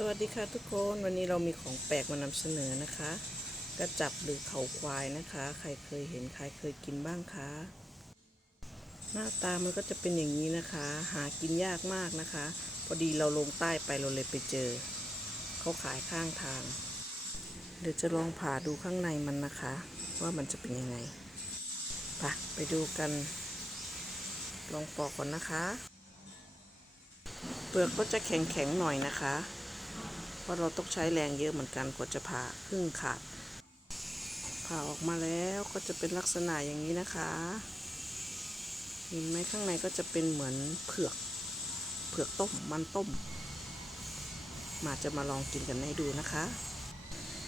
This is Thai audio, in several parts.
สวัสดีค่ะทุกคนวันนี้เรามีของแปลกมานำเสนอนะคะ กระจับหรือเขาควายนะคะ ใครเคยเห็นใครเคยกินบ้างคะหน้าตามันก็จะเป็นอย่างนี้นะคะ หากินยากมากนะคะ พอดีเราลงใต้ไปเราเลยไปเจอเขาขายข้างทาง เดี๋ยวจะลองผ่าดูข้างในมันนะคะ ว่ามันจะเป็นยังไงไปไปดูกัน ลองปอกก่อนนะคะ เปลือกก็จะแข็งๆหน่อยนะคะ เพราะเราต้องใช้แรงเยอะเหมือนกันกว่าจะผ่าครึ่งขาดผ่าออกมาแล้วก็จะเป็นลักษณะอย่างนี้นะคะเห็นไหมข้างในก็จะเป็นเหมือนเผือก เผือกต้มมันต้ม มาจะมาลองกินกันให้ดูนะคะ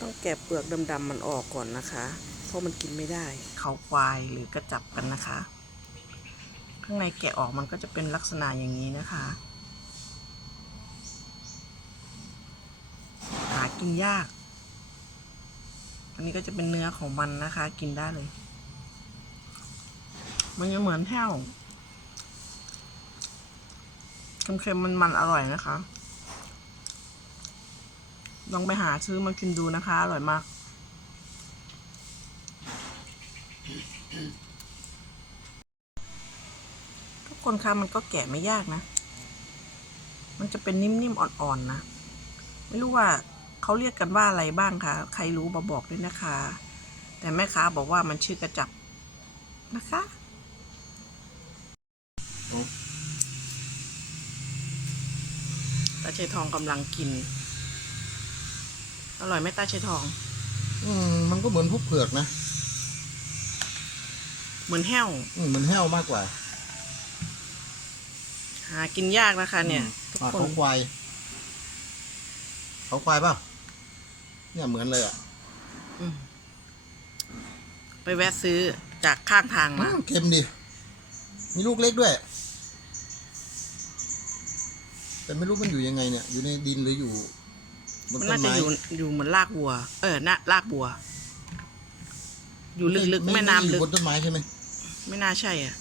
ต้องแกะเปลือกดำๆมันออกก่อนนะคะ เพราะมันกินไม่ได้ เขาควายหรือกระจับกันนะคะ ข้างในแกะออกมันก็จะเป็นลักษณะอย่างนี้นะคะ หา กินยาก อันนี้ก็จะเป็นเนื้อของมันนะคะ กินได้เลย มันจะเหมือนแห้วเค็มๆมันมันๆอร่อยนะคะ ลองไปหาซื้อมากินดูนะคะ อร่อยมาก ทุกคนคะมันก็แกะไม่ยากนะ มันจะเป็นนิ่มๆ อ่อนๆนะไม่รู้ว่า เขาเรียกกันว่าอะไรบ้างคะใครรู้มาบอกด้วยนะคะ แต่แม่ค้าบอกว่ามันชื่อกระจับนะคะตาชัยทองกำลังกิน อร่อยไหมตาชัยทอง อืมมันก็เหมือนพวกเผือกนะ เหมือนแห้ว อืมมันแห้วมากกว่า หากินยากนะคะ เนี่ย ทุกอะคเขานควาย เขาควายเปล่า เนี่ยเหมือนเลยอะอืมไปแวะซื้อจากข้างทางอืมามเค็มดิมีลูกเล็กด้วย แต่ไม่รู้มันอยู่ยังไงเนี่ย อยู่ในดินหรืออยู่บนมันต้น่านจะไม้อยู่อยู่เหมือนรากบัว เออน่ารากบัว อยู่ลึกๆแม่น้ำไได้อลึยู่กบนต้นไม้ใช่ไหมไม่น่าใช่อะ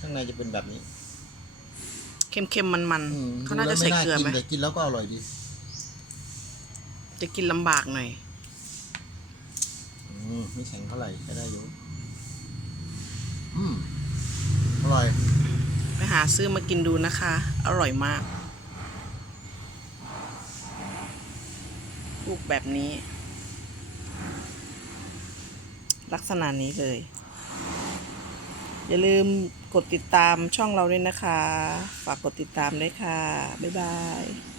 ข้างในจะเป็นแบบนี้เค็มๆมันอืมๆเขาน่าจะใส่เกลือไหมดูแล้วน่ากินแต่กินแล้วก็อร่อยดี จะกินลำบากหน่อย อืมไม่แข็งเท่าไหร่ใช้ได้อยู่อืมอร่อย ไปหาซื้อมากินดูนะคะ อร่อยมาก ลูกแบบนี้ ลักษณะนี้เลย อย่าลืมกดติดตามช่องเราด้วยนะคะ ฝากกดติดตามด้วยค่ะ บ๊ายบาย